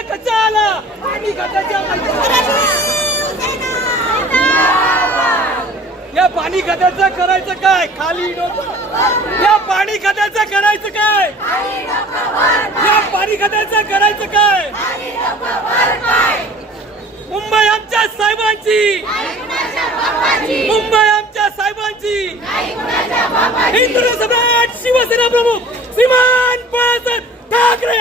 कशाला कशाला पाणी खताच्या या पाणी खताचं करायचं काय खाली डोकं या पाणी खताचं करायचं काय या पाणी खताचं करायचं काय मुंबई आमच्या साहेबांची मुंबई आमच्या साहेबांची हिंदू सम्राट शिवसेना प्रमुख श्रीमान बाळासाहेब ठाकरे